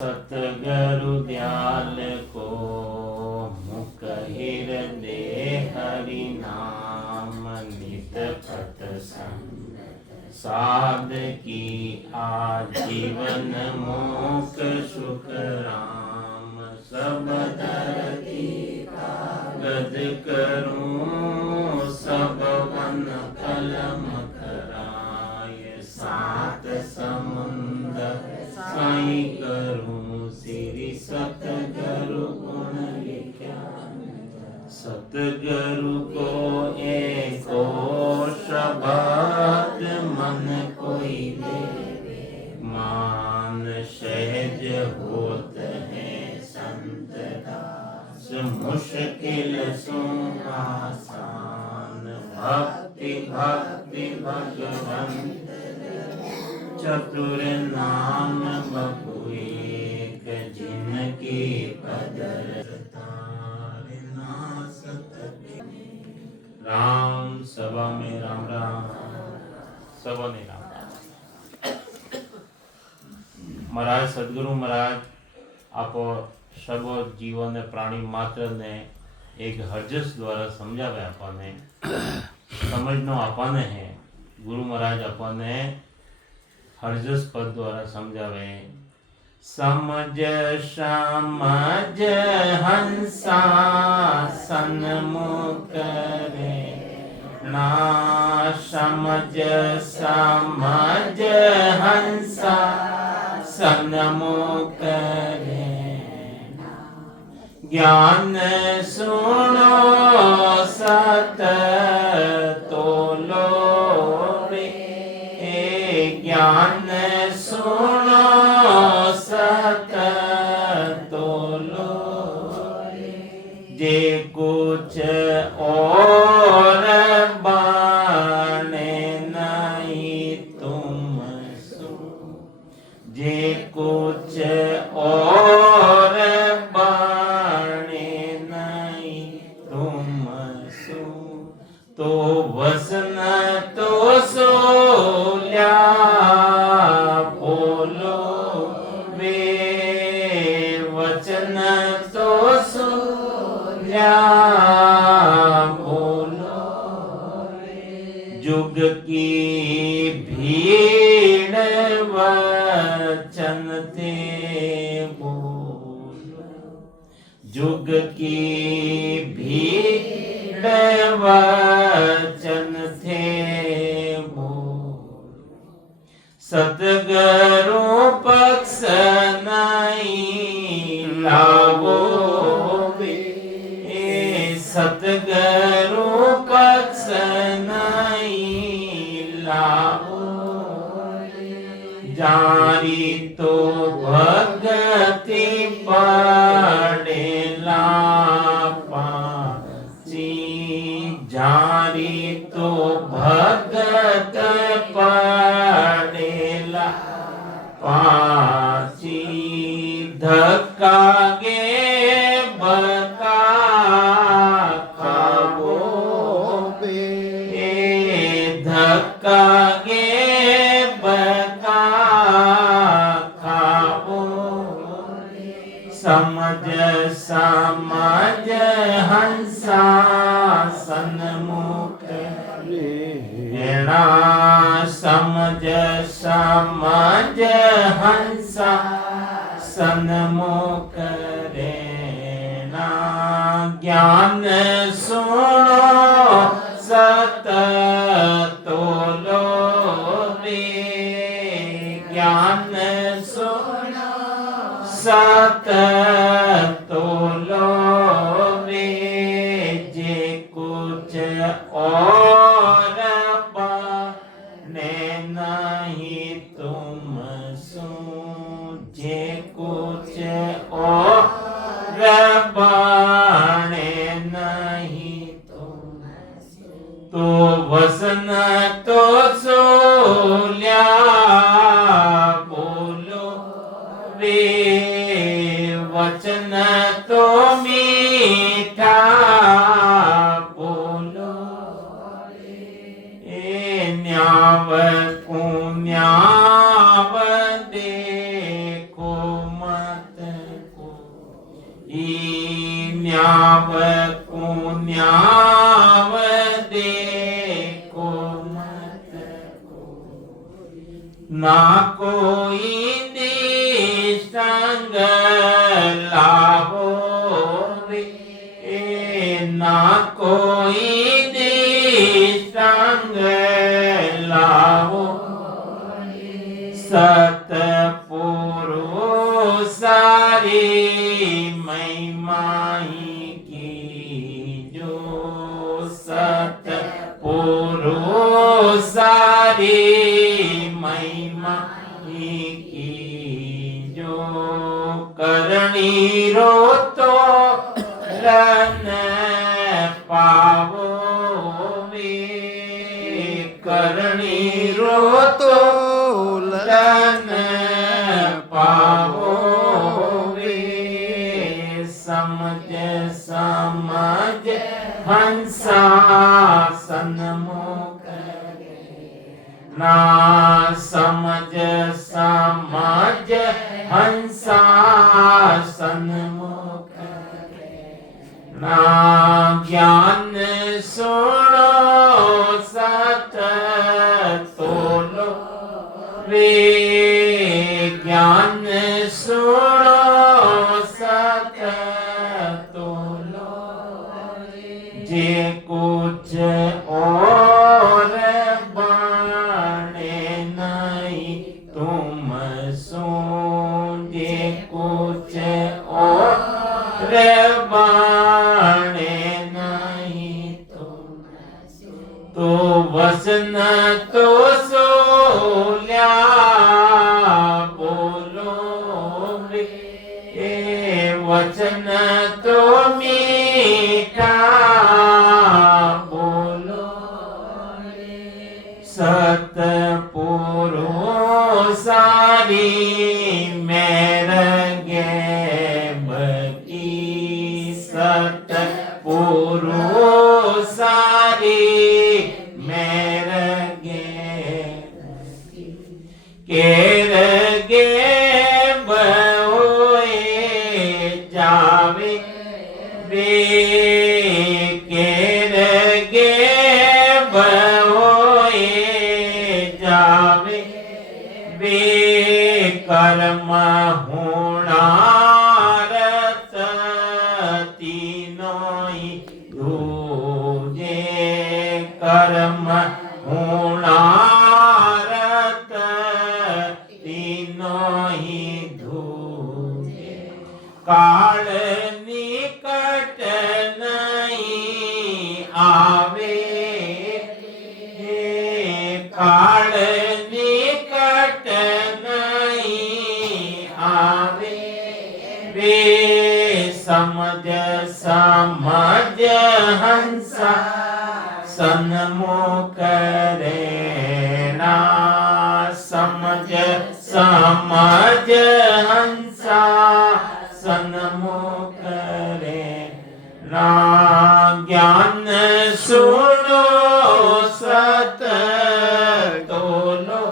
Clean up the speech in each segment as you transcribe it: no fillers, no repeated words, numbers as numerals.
सतगुरु दयाल को मुख हृदय हरि नाम नित पत साध की आजीवन मोक्ष सुख राम सब धरती गद करूं सब वन कलम कराय सात समुंदर साई करूं श्री सतगुरु गुण लिख्या सतगुरु को एको शब्द मन कोई दे मान सहज होत है संत दास मुश्किल सो आसान भक्ति भक्ति भगवंत चतुर नाम बहु एक जिनकी पदर राम सभा में राम राम सभा ने राम राम। महाराज सदगुरु महाराज आप सब जीवन ने प्राणी मात्र ने एक हरजस द्वारा समझावे आपने समझनो आपने है गुरु महाराज आपने हरजस पद द्वारा समझावे समझ समझ हंसा सन्मुख रे ना समझ समझ हंसा सन्मुख रे ज्ञान सुनो सत तोलो रे ज्ञान सुनो सत तोलो जे कुछ और बाने नहीं तुम सो जे कुछ और बाने नहीं तुम सो तो वसन तो सोल्या बोलो वे वचन तो सोल्या बोलो जुग की भीड़ वचन ते बोलो जुग की भीड़ वचन थे सतगुरु पक्ष नहीं लावो सतगुरु पक्ष नहीं लावो जारी तो भगति पड़े लापाची जारी तो भगत पड़ेला पाची धक्का गे बका खाबो बे धक्का गे बका खाबो समझ समझ हंसा सन्मुख समझ समझ हंसा सन्मुख रेना ज्ञान सुनो सत तोलो रे ज्ञान सुनो सत तोलो रे जे कुछ और नहीं तुम सूझे कुछ और बाणे नहीं तुम तो वसन तो सोल्या बोलो वे वचन तो मीठा बोलो न्याव को न्याव देखो मन न्याव कुन्याव देखो मत ना कोई निसंग लाभो रे ना कोई निसंग लाभो सतपुरुष सारी महिमाई की जो सतपुरुष सारी महिमाई की जो करणी रो तो रन पावो वे करणी रो तो रन पावो वे समझ समझ हंसा सन्मुख ना समझ समझ हंसा सन्मुख ना ज्ञान सुनो सत तोलो रे ज्ञान सुनो सत तोलो जे कुछ और बने नहीं तुम सो जे कुछ और बने नहीं तुम तो वसन तो सोल्या बोलो रे वचन तो मीठा बोलो सतपुरुष सारी मेर गेब की सतपुरुष सारी मेर गेब केर गेब होए जावे वे केर गेब होए जावे वे कर्म होणारत तीनों दूजे कर्म होणारत तीनों दूजे काल निकट नहीं आवे काल निकट नहीं आवे वे समझ समझ हंसा सन्मुख रहना समझ समझ हंसा सन्मुख रहना ज्ञान सुनो सत तोलो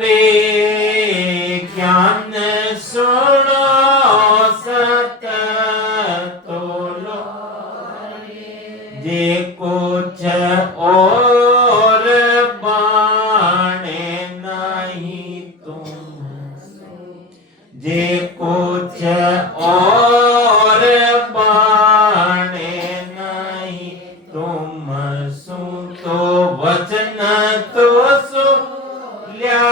रे ज्ञान सुनो सत तोलो जे कुछ और बाणे नहीं तुम जे कुछ और बाणे नहीं तुम सुन तो वचन तो सुल्या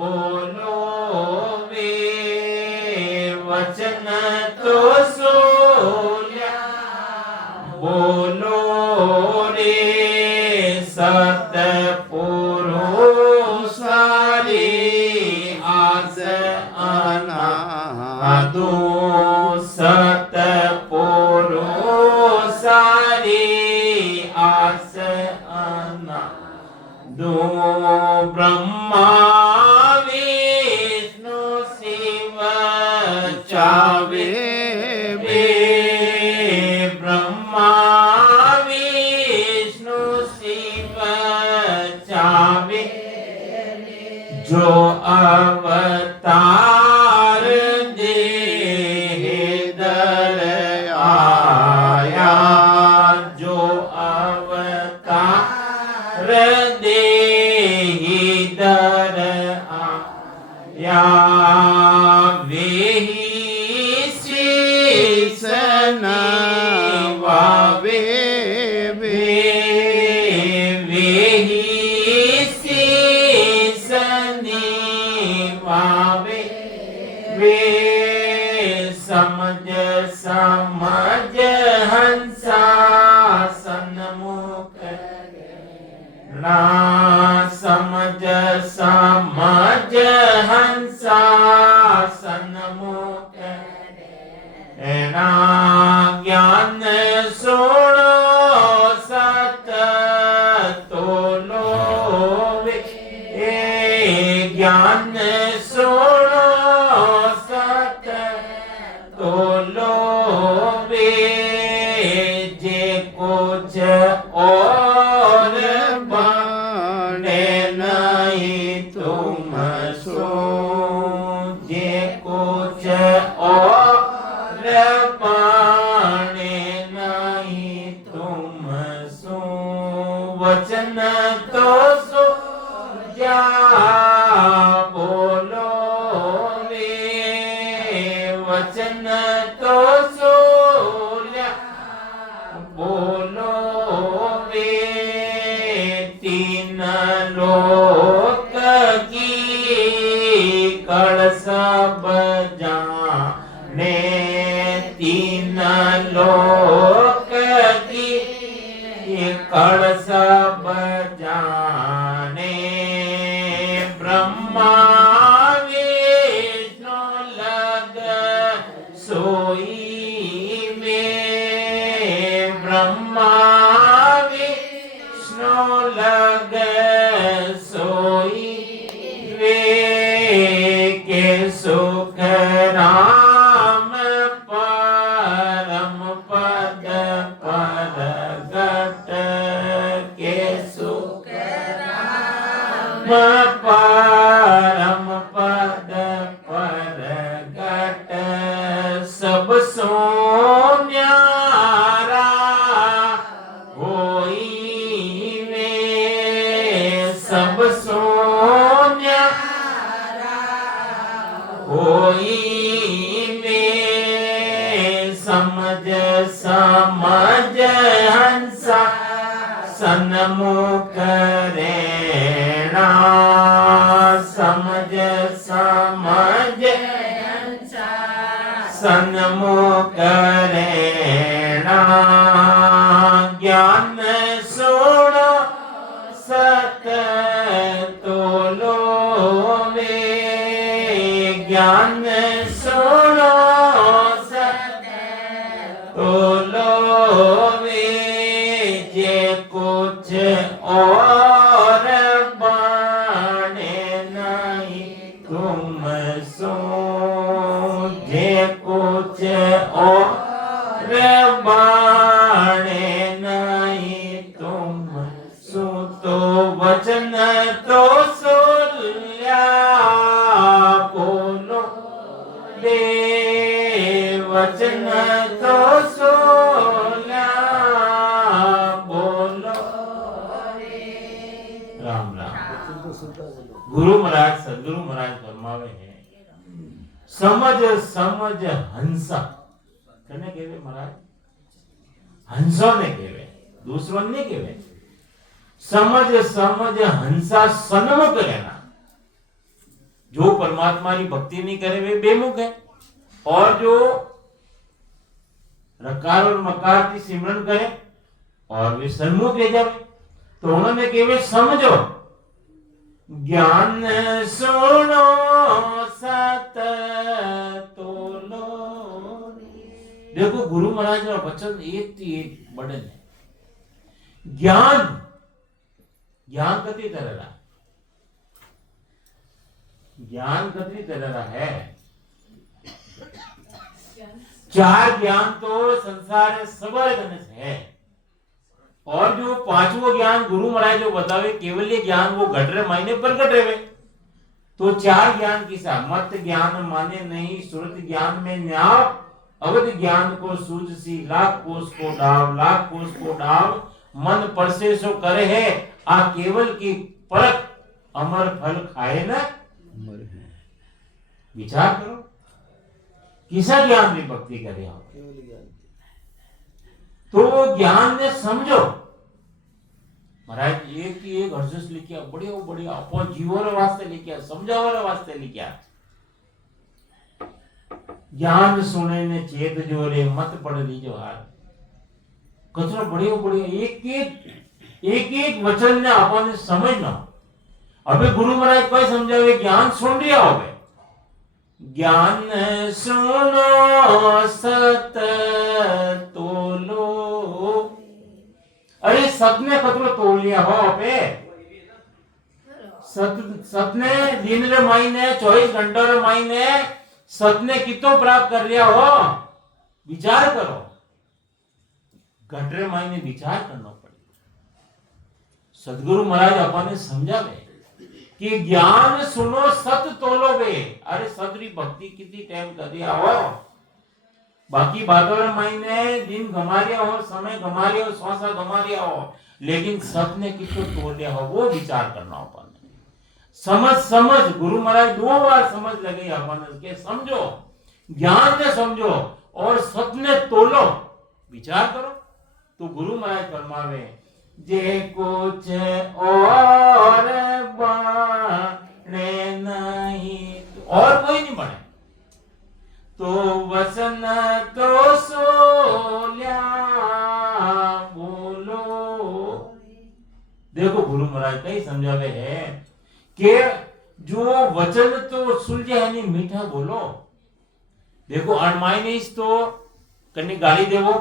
बोलो वे वचन तो सुल्या बोलो रे सतपुरुष सारी आस अनादो सतपुरुष सारी आस अनादो ब्रह्मा विष्णु शिव चावे वे ब्रह्मा विष्णु शिव चावे जो अवतार दे वेही शीश नवावे वेही शीश निवावे वे समझ समझ हंसा सन्मुख ना समझ समझ हंसा सन्मुख ना ज्ञान सुनो सत तोलो वे ज्ञान सुनो सत तोलो वे जे कुछ और बने नहीं तुम सो जे कुछ और बने नहीं तुम सो वचन तो सो जा बोलो वे वचन तो सो जा बोलो वे तीन लोक की कड़ सब जाने तीन लोक की कड़ सब जाने ब्रह्मा विष्णु लग सोई में ब्रह्मा विष्णु लग सोई वे के सुख राम परम पद परगट के सुख राम परम पद परगट सब सो न्यारा होई वे सब सो न्यारा होई वे समझ समझ हंसा सन्मुख रेणा समझ समझ सन्मुख रेणा ज्ञान सुनो सत तोलो वे ज्ञान सुनो सत तोलो वे जे कुछ और बने नहीं तुम सो जे कुछ और बने नहीं तुम सो तो वचन तो सुल्या बोलो दे वचन तो सुल्या बोलो राम राम। गुरु महाराज सदगुरु महाराज फरमावे है समझ समझ हंसा कने केवे महाराज हंसो ने केवे दूसरों ने केवे समझ समझ हंसा सन्मुख रहना जो परमात्मा की भक्ति नहीं करे वे बेमुख है और जो रकार और मकार की सिमरन करे और वे सन्मुख रह जावे तो उन्होंने केवे समझो ज्ञान सुनो सत तोलो। देखो गुरु महाराज का वचन एक थी एक बड़न है ज्ञान ज्ञान कति तरह ज्ञान कति तरह है चार ज्ञान तो संसार में सबरे धन है और जो पांचवो ज्ञान गुरु महाराज जो बतावे केवल ज्ञान वो घट रहे महीने प्रकट रहे तो चार ज्ञान किसा मत ज्ञान माने नहीं सुरत ज्ञान में न्याव अवध ज्ञान को सूझ सी लाख कोष को डाव मन परसे सो करे है आ केवल की परख अमर फल खाए न विचार करो किसा ज्ञान री भक्ति करे आप तो ज्ञान ने समझो महाराज एक ही एक अर्जस लिखिया बढ़िया बढ़िया अपन जीवो रे वास्ते लिखिया समझावा रे वास्ते लिखिया ज्ञान सुने ने चेत जो रे मत पड़ ली जो हार कचरा बढ़िया बढ़िया एक एक वचन ने अपन समझना अबे गुरु महाराज कोई समझावे ज्ञान सुन रिया होवे ज्ञान सुनो सत तोलो अरे सतने कतरो तोल लिया हो पे सतने दिन रे महीने 24 घंटों रे महीने सतने कितो प्राप्त कर लिया हो विचार करो घंटे महीने विचार करना पड़ेगा सदगुरु महाराज अपने समझावे कि ज्ञान सुनो सत तोलो बे अरे सदरी भक्ति कितनी टाइम कर दिया हो बाकी बातों रे महीने दिन गमा लिया हो समय गमा लिया हो श्वासा गमा लिया हो लेकिन सत ने कितो तोड़ लिया हो वो विचार करना अपन समझ गुरु महाराज 2 बार समझ लगे अपन के समझो ज्ञान ने समझो और सत ने तोलो विचार करो तो गुरु महाराज फरमावे जे कुछ और बने नहीं और कोई नहीं बने तो वचन तो सोल्या बोलो देखो गुरु महाराज कई समझावे है कि जो वचन तो सुलझे है नहीं मीठा बोलो देखो अनमाइने तो कन्नी गाली देवो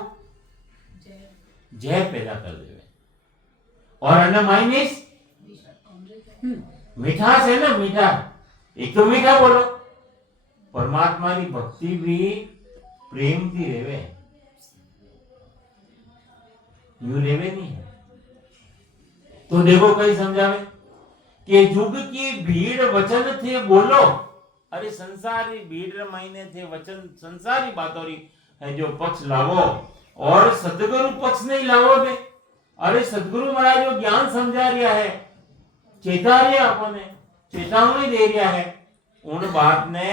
जय पैदा कर देवे और अनमाइनिस मीठा से ना मीठा एक तो मीठा बोलो परमात्मा की भक्ति भी प्रेम की रेवे यू रेवे नहीं है तो देखो कई समझावे कि युग की भीड़ वचन थे बोलो अरे संसारी भीड़ महीने थे वचन संसारी बातों है जो पक्ष लावो और सदगुरु पक्ष नहीं लावो बे अरे सदगुरु महाराज जो ज्ञान समझा रिया है चेता रिया अपने चेतावनी दे रिया है उन बात ने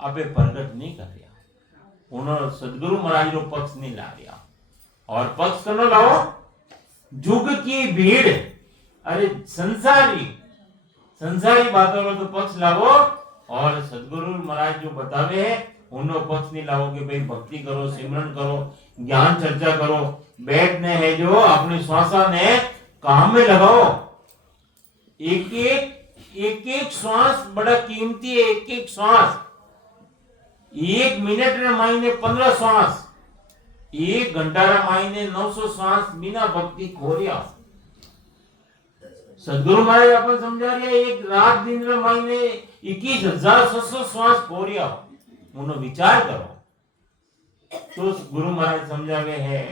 आपे प्रकट नहीं कर रिया उन्होंने सदगुरु महाराज जो पक्ष नहीं ला रिया और पक्ष कनो लाओ युग की भीड़ अरे संसारी बातों में तो पक्ष लावो और सदगुरु महाराज जो बतावे है उन्होंने पक्ष नहीं लाओ कि भाई भक्ति करो सिमरन करो ज्ञान चर्चा करो बैठने है जो अपने श्वासा ने काम में लगाओ एक श्वास बड़ा कीमती है एक श्वास 1 मिनट रे मायने 15 श्वास 1 घंटा रे मायने 900 श्वास बिना भक्ति खोरिया सदगुरु महाराज अपन समझा रहे एक रात दिन रे मायने 21,700 श्वास खोरिया उन्होंने विचार करो तो गुरु महाराज समझावे है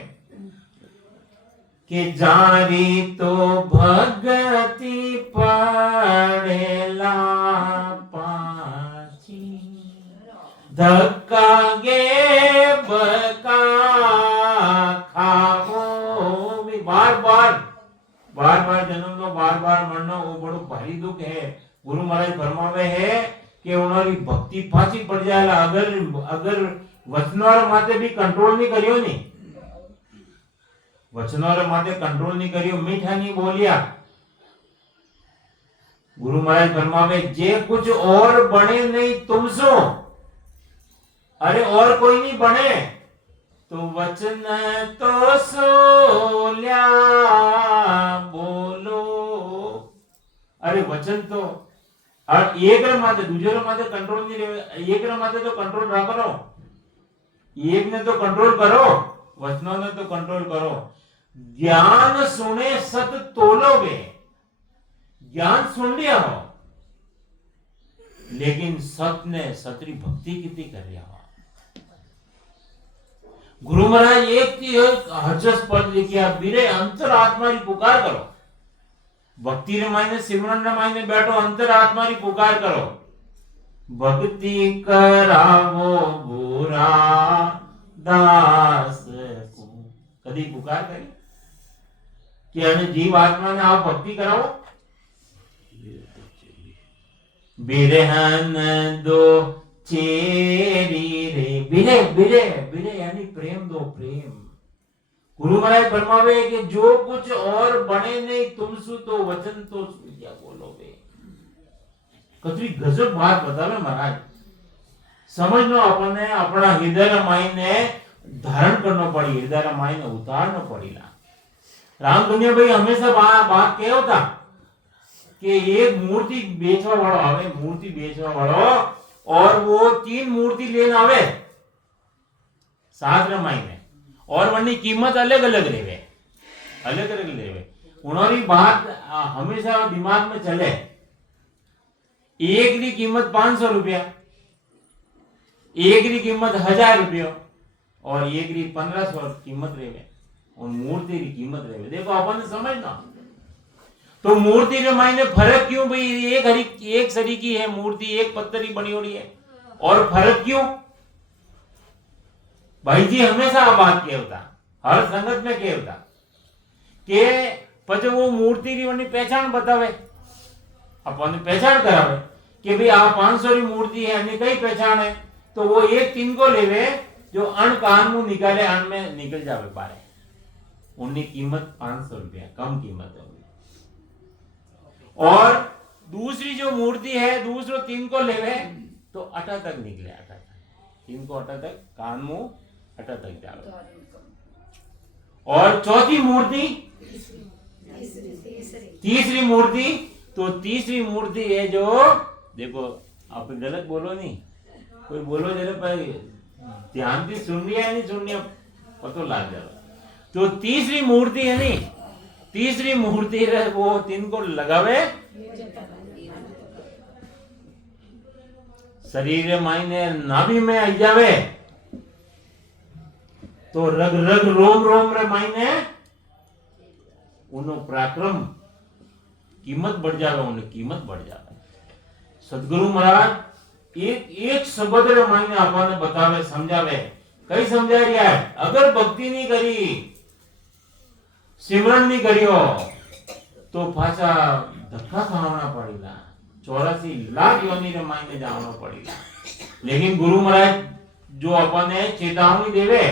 कि जारी तो भगति पड़ेला पाची धक्का गे बका खाओ बार जन्म नो बार मरना वो बड़ो भारी दुख है गुरु महाराज फरमावे है कि उन्होंने भक्ति फांसी पड़ जाएगा अगर वचनों माते भी कंट्रोल नहीं करियो नहीं वचनों माते कंट्रोल नहीं करियो मीठा नहीं बोलिया गुरु महाराज फरमावे जे कुछ और बने नहीं तुमसो अरे और कोई नहीं बने तो वचन तो सोल्या बोलो अरे वचन तो और एक माते दूसरे माते कंट्रोल नहीं रहे एक माते तो कंट्रोल रखो एक ने तो कंट्रोल करो वचनों ने तो कंट्रोल करो ज्ञान सुने सत तोलोगे ज्ञान सुन लिया हो लेकिन सत ने सतरी भक्ति कितनी कर लिया हो गुरु महाराज एक हर्षस पद लिखिया बीरे अंतर आत्मा की पुकार करो भक्ति रे मायने सिमरन रे मायने बैठो अंतर आत्मा की पुकार करो भक्ति करावो बुरा दास को कभी पुकार करी कि अने जीव आत्मा ने आप भक्ति कराओ बिरहन दो चेरी रे बिरे बिरे बिरे यानी प्रेम दो प्रेम। गुरु महाराज फरमावे कि जो कुछ और बने नहीं तुमसु तो वचन तो क्या बोलोगे। कतरी गजब बात बतावे महाराज। समझनो अपने अपना हृदय मायने धारण करनो पड़ी, हृदय मायने उतारनो पड़ेगा। राम दुनिया भाई हमेशा बात कहो था कि एक मूर्ति बेचवा वालों आवे, मूर्ति बेचवा वालों और वो 3 मूर्ति लेने आवे साथ महीने और वनी कीमत अलग अलग लेवे, अलग अलग लेवे। उन्होंने बात हमेशा दिमाग में चले, एक की कीमत 500 रुपया, एक की कीमत 1000 रुपया और एक की 1500 कीमत रेवे और मूर्ति की कीमत रेवे। देखो अपन समझना तो मूर्ति के मायने फर्क क्यों भाई। एक सरीकी है मूर्ति, एक पत्थर की बनी हुई है और फर्क क्यों भाई जी। हमेशा बात क्या होता, हर संगत में क्या होता के पचे वो मूर्ति की वनी पहचान बतावे, अपन पहचान करावे कि भाई आ 500 की मूर्ति है, अन्य कई पहचान है तो वो एक 3 को लेवे जो अण कान मुंह निकाले अण में निकल जावे पारे, उनकी कीमत 500 रुपया कम कीमत है। और दूसरी जो मूर्ति है दूसरो 3 को लेवे तो अटा तक निकले, अटा तक 3 को अटा तक कान मुंह अटा तक जावे। और चौथी मूर्ति तीसरी मूर्ति तो तीसरी मूर्ति है जो देखो आप गलत बोलो नहीं, कोई बोलो जरा भाई ध्यान से सुन लिया नहीं सुन लिया पता लग जाएगा। तो तीसरी मूर्ति है नहीं, तीसरी मूर्ति वो 3 को लगावे शरीर मायने नाभि में आई जावे तो रग रग रोम रोम रे मायने उनो पराक्रम कीमत बढ़ जावे, उन्हें कीमत बढ़ जावे। सदगुरु महाराज एक शब्द रे मायने आपने बतावे समझावे, कई समझा रिया है। अगर भक्ति नहीं करी सिमरन नहीं करियो तो पाछा धक्का खाना पड़ेगा, 84 लाख योनि रे मायने जाना पड़ेगा। लेकिन गुरु महाराज जो अपने चेतावनी देवे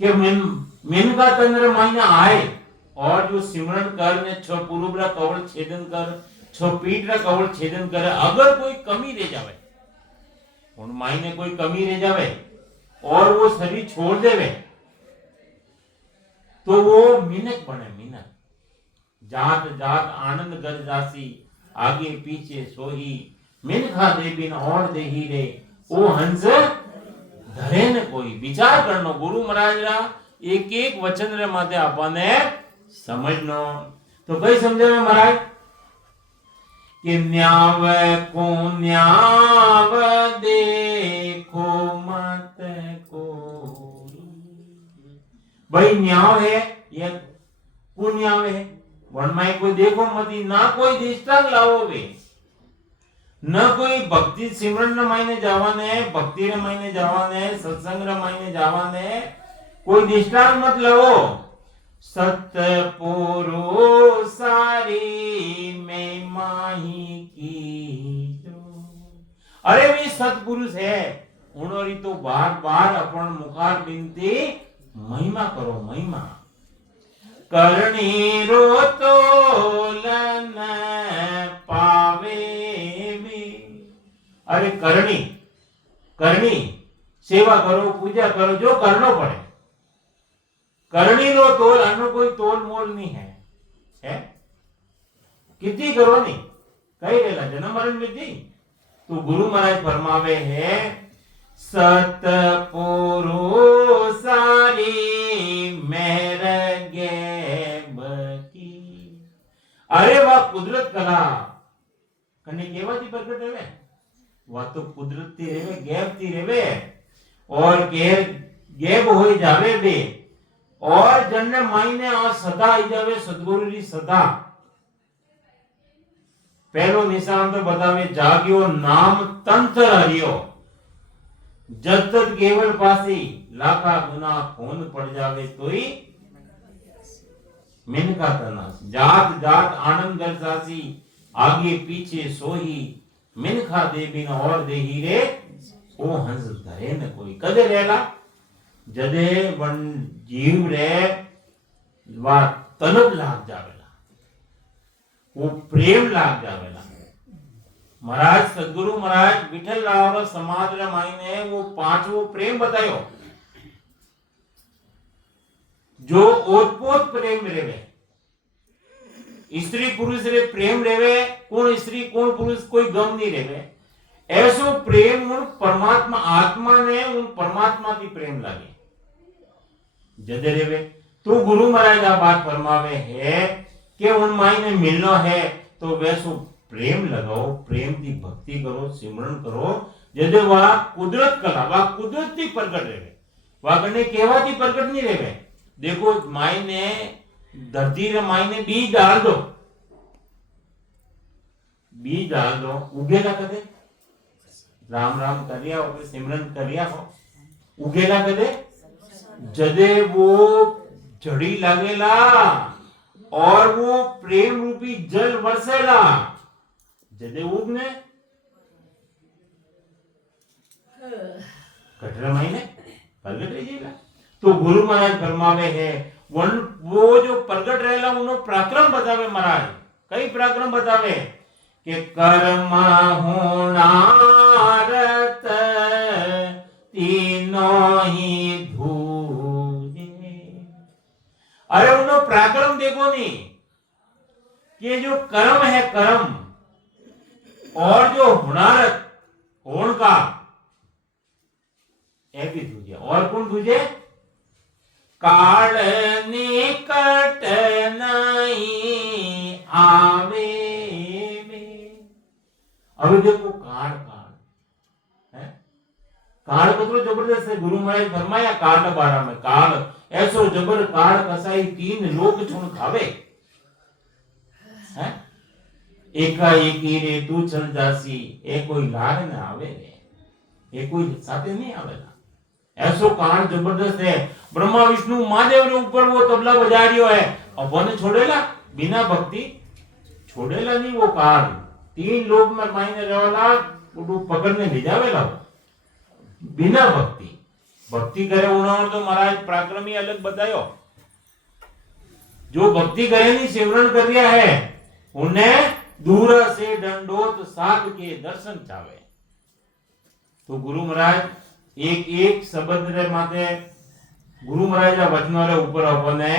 कि मिन का तंत्र मायने आए और जो सिमरन कर ने 6 पूर्व रा कवल छेदन कर, 6 पीठ रा कवल छेदन करे। अगर कोई कमी रह जावे उन मायने कोई कमी रह जावे और वो शरीर छोड़ देवे तो वो मिनक बने, मिनक जात जात आनंद गर जासी आगे पीछे सोही मिनखा दे बिन और दे ही रे ओ हंस धरे न कोई। विचार करनो गुरु महाराज रा एक एक वचन रे माथे आपने समझनो। तो कई समझे में महाराज कि न्याव को न्याव देखो मत को भाई न्याव है या पुण्याव है वनमाई कोई देखो मती ना कोई दृष्टांत लाओ वे न कोई भक्ति सिमरन न मायने जावाने, भक्ति रे मायने जावाने, सत्संग रे मायने जावाने कोई दृष्टांत मत लो। सतपुरु सारी में माही की जो अरे वे सतपुरुष है उन्होंने तो बार बार अपन मुखार बिनती महिमा करो, महिमा करणी रो तोलन पावे में। अरे करणी करणी सेवा करो, पूजा करो, जो करना पड़े करणी रो तोल, अन्य कोई तोल मोल नहीं है कितनी करो नहीं कही रहेगा जन्म मरण में थी। तो गुरु महाराज फरमावे है सतपुरु सारी मेरे की। अरे वाह कुदरत कला कने केवाती प्रकट है वह तो कुदरत थी रेवे, गैब थी रेवे और गैब हो जावे बे और जन्ने मायने आ सदा आई जावे सदगुरु री सदा। पहलो निशान तो बतावे जाग्यो नाम तंत्र हरियो जब तक केवल पासी लाखा गुना खून पड़ जावे तोई मिनका तनास जात जात आनंद गरसासी आगे पीछे सोही मिनखा दे बिन और दे हीरे ओ हंस धरे न कोई कदे रेला जदे वन जीव रे वा तलब लाग जावेला वो प्रेम लाग जावेला। महाराज सदगुरु महाराज विठल राव समाज रे मायने वो पांचवो प्रेम बतायो जो ओतपोत प्रेम रेवे। स्त्री पुरुष रे प्रेम रेवे, कौन स्त्री कौन पुरुष कोई गम नहीं रेवे। ऐसो प्रेम उन परमात्मा आत्मा ने उन परमात्मा की प्रेम लागे जदे रेवे। तो गुरु महाराज आ बात फरमावे है कि उन मायने मिलनो है तो वैसो प्रेम लगाओ, प्रेम की भक्ति करो, सिमरन करो जदे वह कुदरत कला वह कुदरत की प्रकट रेवे, वह कने केवा की प्रकट नहीं रेवे। देखो मायने धरती रे मायने बीज डाल दो, बीज डाल दो उगेला कदे राम राम करिया हो सिमरन करिया हो उगेला कदे जदे वो जड़ी लगेला और वो प्रेम रूपी जल बरसेला जदे उगने कटरा महीने प्रगट रहिएगा। तो गुरु महाराज फरमावे है वो जो प्रगट रहेला उन्होंने पराक्रम बतावे महाराज। कई पराक्रम बतावे कि कर्म होनारत तीनों ही धूजे। अरे उन्होंने पराक्रम देखो नहीं कि जो कर्म है कर्म और जो हुनारत होन का एक ही दूजे और कौन दूजे काल निकट नहीं आवे में। अभी देखो काल काल है काल कतरो जबरदस्त है। गुरु महाराज फरमाया काल बारा में काल ऐसो जबर काल कसाई तीन लोक छुन खावे है। एका एकी रे तू चल जासी ए कोई लाग न आवे रे ए कोई साथे नहीं आवेला। ऐसो कांड जबरदस्त है। ब्रह्मा विष्णु महादेव रे ऊपर वो तबला बजा रियो है अपन छोड़ेला बिना भक्ति छोड़ेला नहीं वो काल तीन लोग में मायने रहेला वो पकड़ने ले जावेला बिना भक्ति। भक्ति करे उन्होंने तो महाराज पराक्रम ही अलग बतायो। जो भक्ति करे नहीं सिमरन कर रिया है उन्हें दूर से दंडोत साध के दर्शन चावे। तो गुरु महाराज एक एक शब्द रे माथे गुरु महाराज ना वचनों रे ऊपर अपने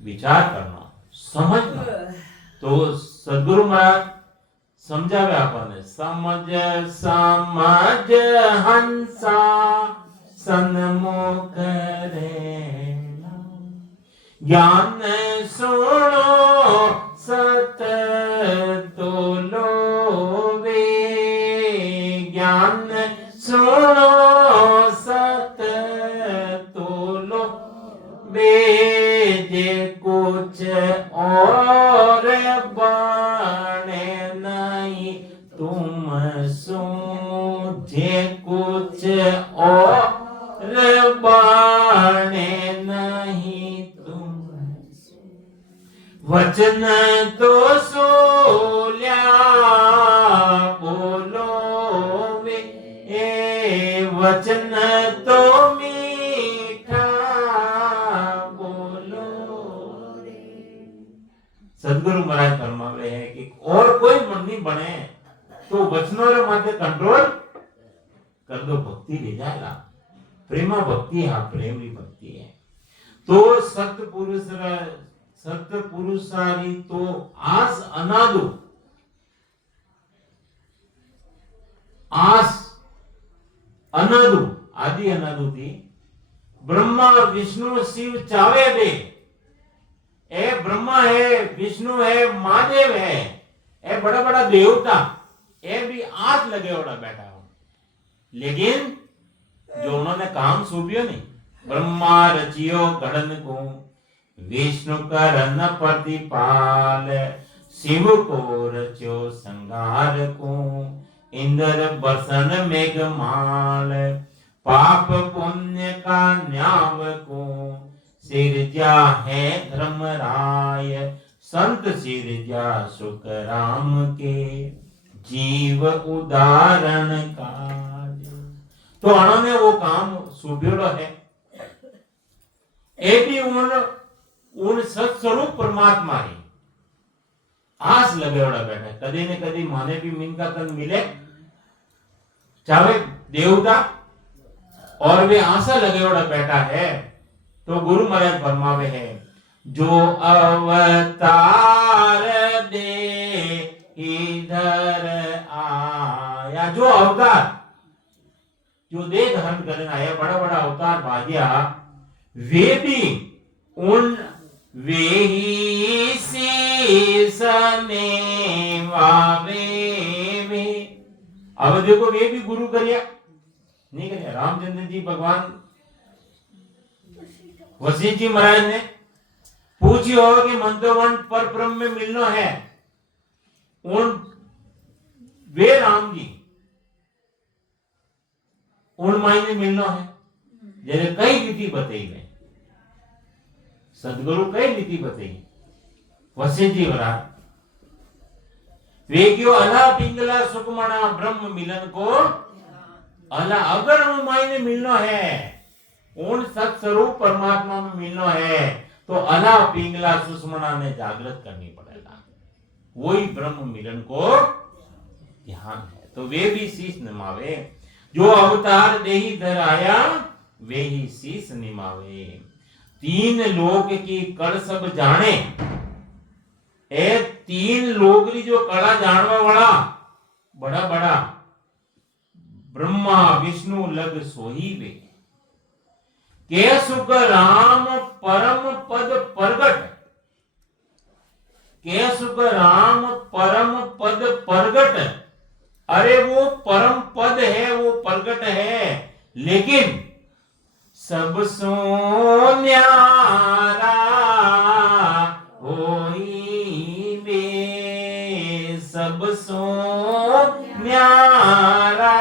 विचार करना समझना। तो सदगुरु महाराज समझावे आपने समझ समझ हंसा सन्मुख रेला ज्ञान सुनो सत तोलो वे ज्ञान सुनो सत तोलो बेजे कुछ और बने नहीं तुम सूझे कुछ और बने नहीं तुम वचन तो सोल्या बोलो वे वचन तो मीठा बोलो रे। सदगुरु महाराज फरमावे है कि और कोई मन नहीं बने तो वचनों रे माथे कंट्रोल कर दो भक्ति ले जाएगा। प्रेमा भक्ति है प्रेम की भक्ति है। तो सत्य पुरुषारी तो आस अनादु आस अनादु आदि अनादु थी ब्रह्मा विष्णु शिव चावे दे ए ब्रह्मा है विष्णु है महादेव है ए बड़ा बड़ा देवता ए भी आस लगे ओड़ा बैठा हो लेकिन जो उन्होंने काम सौंपियो नहीं ब्रह्मा रचियो गणन को विष्णु करन प्रतिपाल शिव को रचो संगार को इंद्र बसन मेघमाल पाप पुण्य का न्याव को सिरजा है धर्मराय संत सिरजा सुख राम के जीव उदाहरण काज। तो उन्होंने वो काम सुभेड़ो है। ए भी उन सत्स्वरूप परमात्मा री आस लगेवड़ा बैठा। कदी ने कदी माने भी मिनका तन मिले चाहे देवता, और वे आशा लगेवड़ा बैठा है। तो गुरु महाराज फरमावे है, जो अवतार दे इधर आया, जो अवतार, जो देह धारण करने आया, बड़ा बड़ा अवतार भाग्या, वे भी उन वे ही शीस ने वावे वे। अब देखो वे भी गुरु करिया नहीं करिया। रामचंद्र जी भगवान वशिष्ठ जी महाराज ने पूछियो कि मन तो वन पर ब्रह्म में मिलना है, उन वे राम जी उन मायने मिलना है। जैसे कई विधि बताई गई, सदगुरु कई विधि बताई वशिष्ठ जी महाराज, वे क्यों अला पिंगला सुकमणा ब्रह्म मिलन को अला, अगर उन मायने मिलना है, उन सत्स्वरूप परमात्मा में मिलना है, तो अला पिंगला सुषमणा ने जागृत करनी पड़ेगा। वही ब्रह्म मिलन को ध्यान है। तो वे भी शीश निमावे, जो अवतार देही धर आया वे ही शीश निमावे। तीन लोक की कड़ सब जाने, ए तीन लोक की जो कड़ा जानवा वाला बड़ा बड़ा ब्रह्मा विष्णु लग सोही वे। के सुख राम परम पद प्रगट, के सुख राम परम पद प्रगट। अरे वो परम पद है, वो प्रगट है, लेकिन सब सो न्यारा होई वे, सब सो न्यारा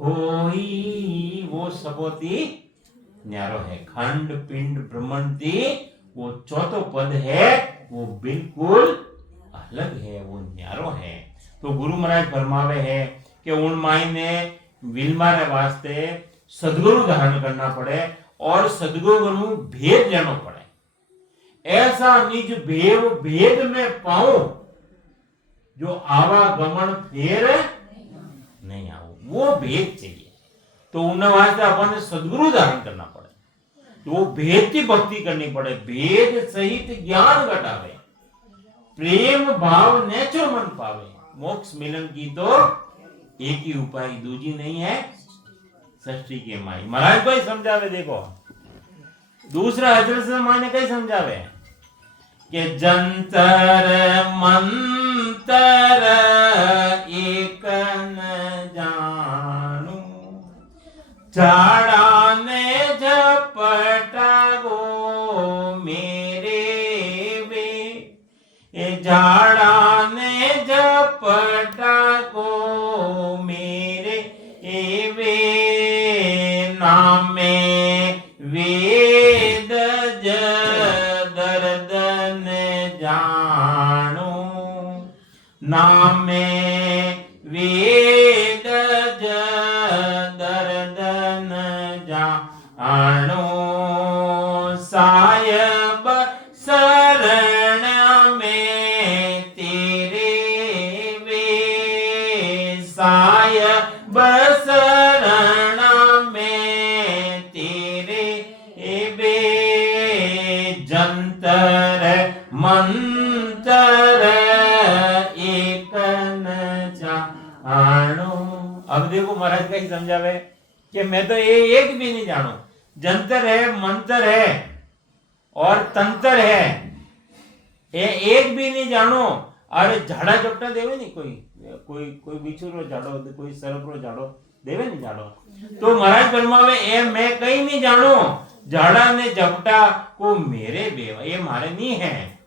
होई। वो सबोती न्यारो है। खंड पिंड ब्रह्मंती वो चौथो पद है, वो बिल्कुल अलग है, वो न्यारो है। तो गुरु महाराज फरमावे है कि उन मायने विलमारे वास्ते सदगुरु धारण करना पड़े और सदगुरु भेद लेना पड़े। ऐसा निज भेव भेद में पाऊं जो आवागमन फेर नहीं आऊ, वो भेद चाहिए। तो उन वास्ते अपन सदगुरु धारण करना पड़े, तो वो भेद की भक्ति करनी पड़े। भेद सहित ज्ञान घटावे, प्रेम भाव नेचो मन पावे। मोक्ष मिलन की तो एक ही उपाय, दूजी नहीं है सृष्टि के माई। महाराज भाई समझावे, देखो दूसरा हजरत से माई ने कई समझावे कि जंतर मंतर एक न जानू, झाड़ा ने झपटा गो मेरे वे, झाड़ा ने झपटा गो मेरे वे, नामे वेद दर्दन जानू, नामे वेद दर्दन जानू, सायब शरण में तेरे वे, सायब शरण में तेरे वे, जंतर मंतर एक न जानू। अब देखो महाराज का ही समझावे कि मैं तो ये एक भी नहीं जानू। जंतर है, मंत्र है और तंत्र है, ये एक भी नहीं जानो। अरे झाड़ा झपटा देवे नहीं, कोई बिच्छू रो झाड़ो, कोई सरप रो झाड़ो देवे नहीं झाड़ो। तो महाराज फरमावे ए मैं कहीं नहीं जानो, झाड़ा ने झपटा को मेरे बेवा, ये मारे नहीं है।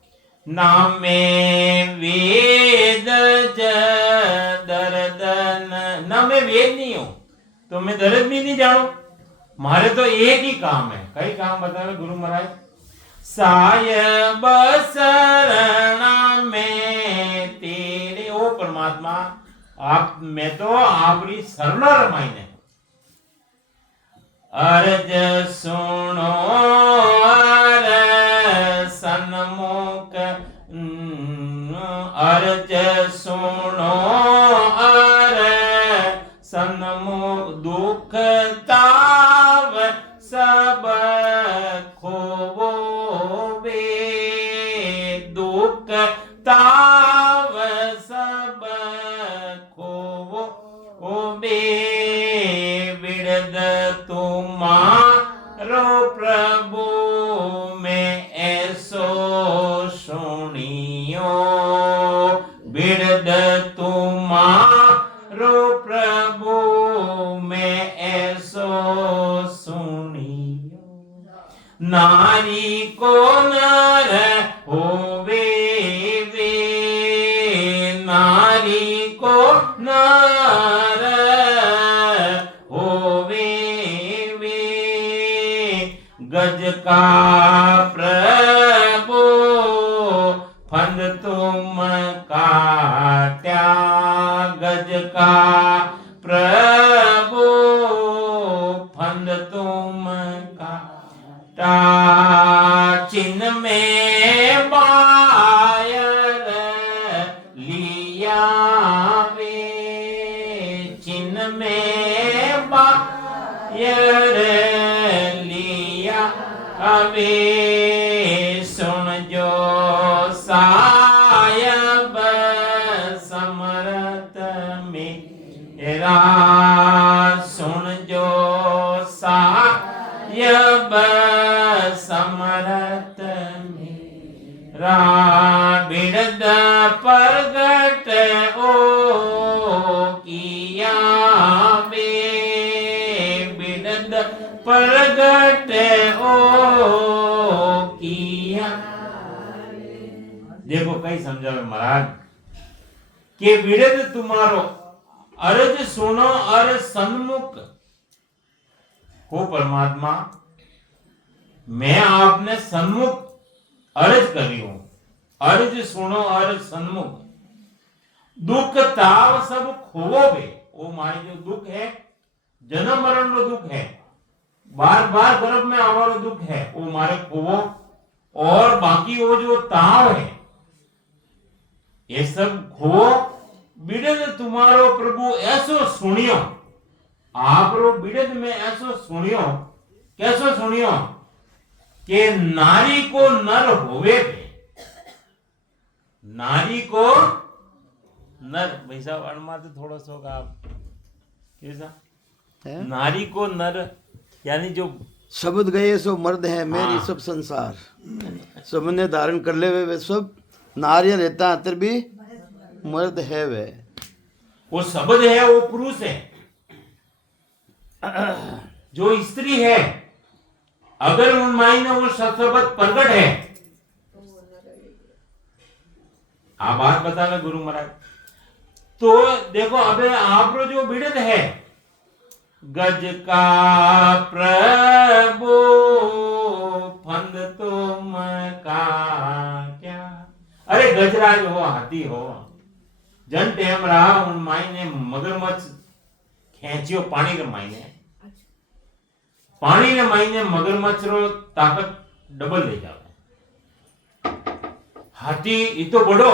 नाम में वेद दर्दन, ना मैं वेद नहीं हूं तो मैं दर्द भी नहीं जानू। मारे तो एक ही काम है। कई काम बतावे गुरु महाराज, सायब शरण में तेरे, ओ परमात्मा परमात्मा आप मैं तो आपरी शरण रमाईने अर्ज सुनो अर सन्मुख अर्ज सुनो अर सन्मुख दुख ताव सब खोवो बे दुख ताव सब खोवो बे विरद तुम्हारो प्रभु में ऐसो सुनियो विरद तुम्हारो प्रभु में ऐसो सुनियो नारी को नर होवे वे नारी को नर होवे वे गज का प्रभु फंद तुम काट्या गज का प्रभु फंद तुम काटा चिन्ह में बायर लिया वे चिन्ह में बायर लिया वे सुन जो सायब समरत मेरा सुन जो सायब समरत मेरा बिरद प्रगट ओ किया बे बिरद प्रगट ओ किया देखो कई समझावे महाराज के विरद तुम्हारो अर्ज सुनो अर सन्मुख हो परमात्मा मैं आपने सन्मुख अर्ज करी हूं अर्ज सुनो अर सन्मुख दुख ताव सब खोवो बे वो मारे जो दुख है जन्म मरण नो दुख है बार बार गर्भ में आवारो दुख है वो मारे खोवो और बाकी वो जो ताव है ये सब खो बिरद तुम्हारो प्रभु ऐसो सुनियो आप रो बिरद में ऐसो सुनियो कैसो सुनियो कि नारी को नर होवे नारी को नर भैसा अणमाते थोड़ा सो का आप कैसा नारी को नर यानी जो शब्द गए सो मर्द है मेरी सब संसार सबने धारण कर ले वे सब नारियल रहता अंतर भी मर्द है वे वो शब्द है वो पुरुष है जो स्त्री है अगर उन माई में वो शब्द प्रकट है आप बात बता रहे गुरु महाराज तो देखो अबे आप जो बिरद है गज का प्रभु फंद तुम का क्या अरे गजराज हो हाथी हो जन टेम रहा उन माई ने मगरमच्छ खेचियो पानी के माई ने मगरमच्छ रो ताकत डबल ले जावे हाथी इतो बड़ो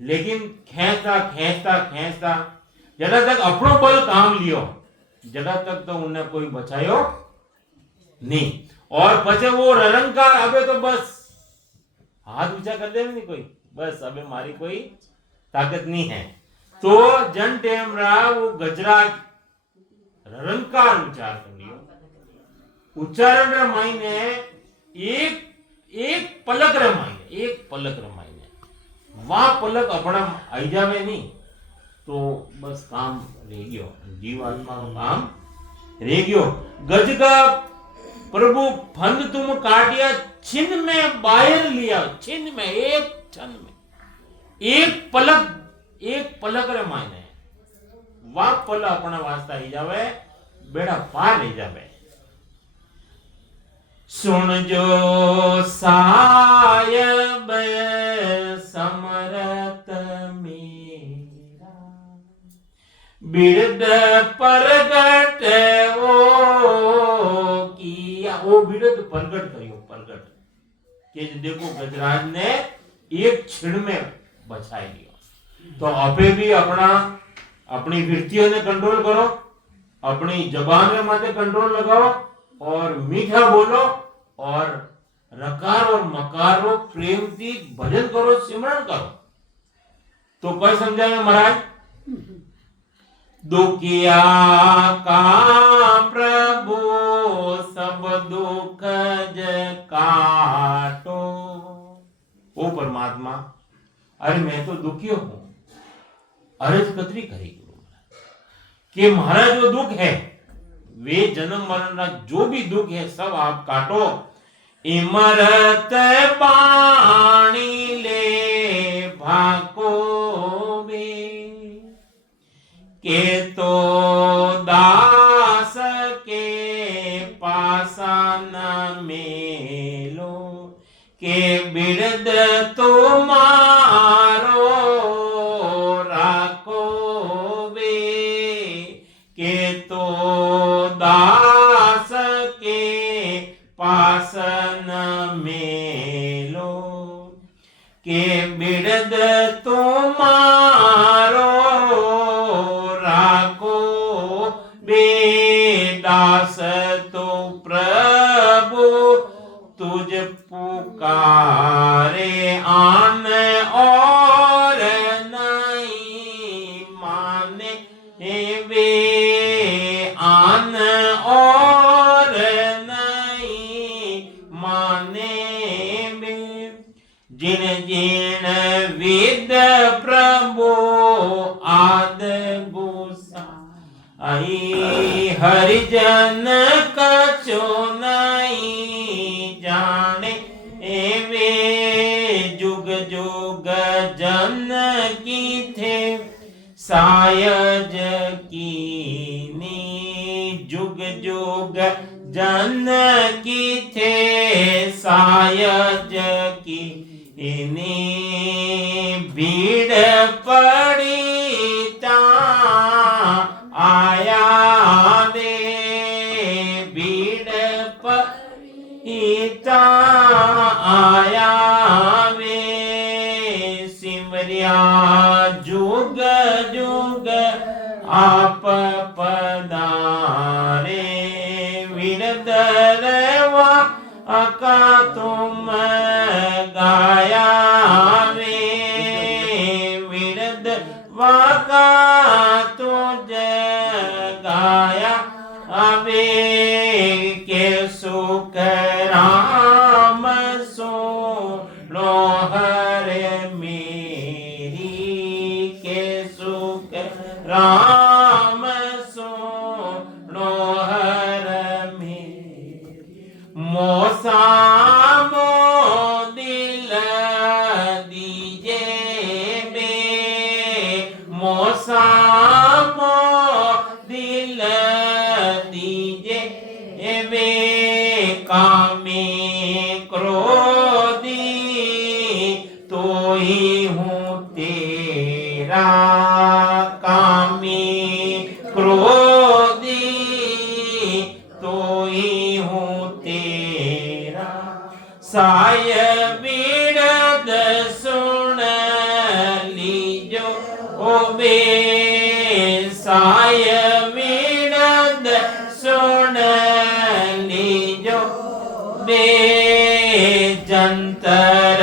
लेकिन खेचता जदा तक अपनो बल काम लियो जदा तक तो उन्हें कोई बचायो नहीं और पचे वो ररंकार अबे तो बस हाथ ऊंचा कर दे नहीं कोई बस अबे मारी कोई ताकत नहीं है तो जन टेम रहा वो गजराज ररंकार उच्चार कर लियो उच्चारण रमाई ने एक पलक रमाई ने वहां पलक अपना आई जावे नहीं तो बस काम रह गयो जीवात्मा का काम रह गयो गज का प्रभु फंद तुम काटिया छिन्न में बाहर लिया छिन्न में एक क्षण में एक पलक रे मायने वा पल अपना वास्ता ही जावे बेड़ा पार ले जावे सुन जो सायब समरत में बिरद परगट ओ किया, वो बिरद प्रगट करियो, प्रगट कि देखो गजराज ने एक क्षण में बचाई लिया। तो आपे भी अपनी वृत्तियों ने कंट्रोल करो, अपनी जबान में माथे कंट्रोल लगाओ और मीठा बोलो और रकार और मकारो प्रेम थी भजन करो, सिमरन करो। तो कोई समझाए महाराज, दुखिया का प्रभु सब दुख काटो। ओ परमात्मा, अरे मैं तो दुखी हूं, अर्ज कतरी करेगी कि महाराज जो दुख है, वे जन्म मरण का जो भी दुख है सब आप काटो। इमरत पानी ले भाको में के तो दास के पासा न मेलो के बिरद तुम्हारो राखो बे के तो दास के पास न मेलो के बिरद तुम्हारो राखो बे दास तो प्रभु तुझ पुकारे आन और नहीं माने वे आन और नहीं माने वे जिन जिन विद प्रभु आद गुसा आई हरिजन कछो नहीं जाने वे जुग जुग जन की थे सायज कीनी जुग जुग जन की थे सायज कीनी भीड़ पड़ी ता आया दे भीड़ पड़ी ता आया वे सिमरिया जुग जुग आप पधारे विरदरवा अका तुम गाया वे विरद वाका तुझ गाया अवे के सुख राम सुनो हरे मेरी के सुख राम सुनो हर मेरी मोसा मो दिल दीजे बे मोसा मो दिल दीजे वे कामी क्रोधी तो ही हूँ तेरा कामी क्रोधी तो ही हूँ तेरा साय बिरद सुन लीजो ओ बे साय बिरद सुन लीजो बे जंतर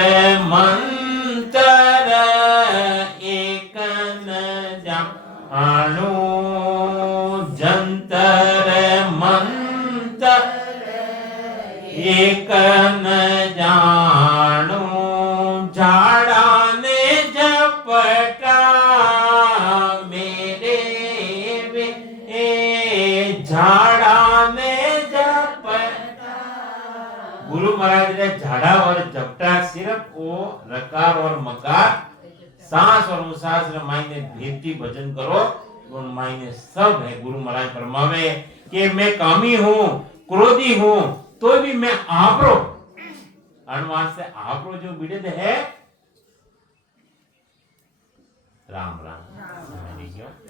मंतर एक न जानो जंतर मंतर एक न जानो झाड़ा ने झपटा मेरे वे झाड़ा ने झपटा। गुरु महाराज ने झाड़ा और झपटा सिर्फ वो रकार और मकार सांस और उसास ने मायने भेदती भजन करो, उन मायने सब है। गुरु महाराज फरमावे कि मैं कामी हूँ क्रोधी हूँ तो भी मैं आपरो अनुवाद से आपरो जो बिरद है राम राम समझ लीजिए।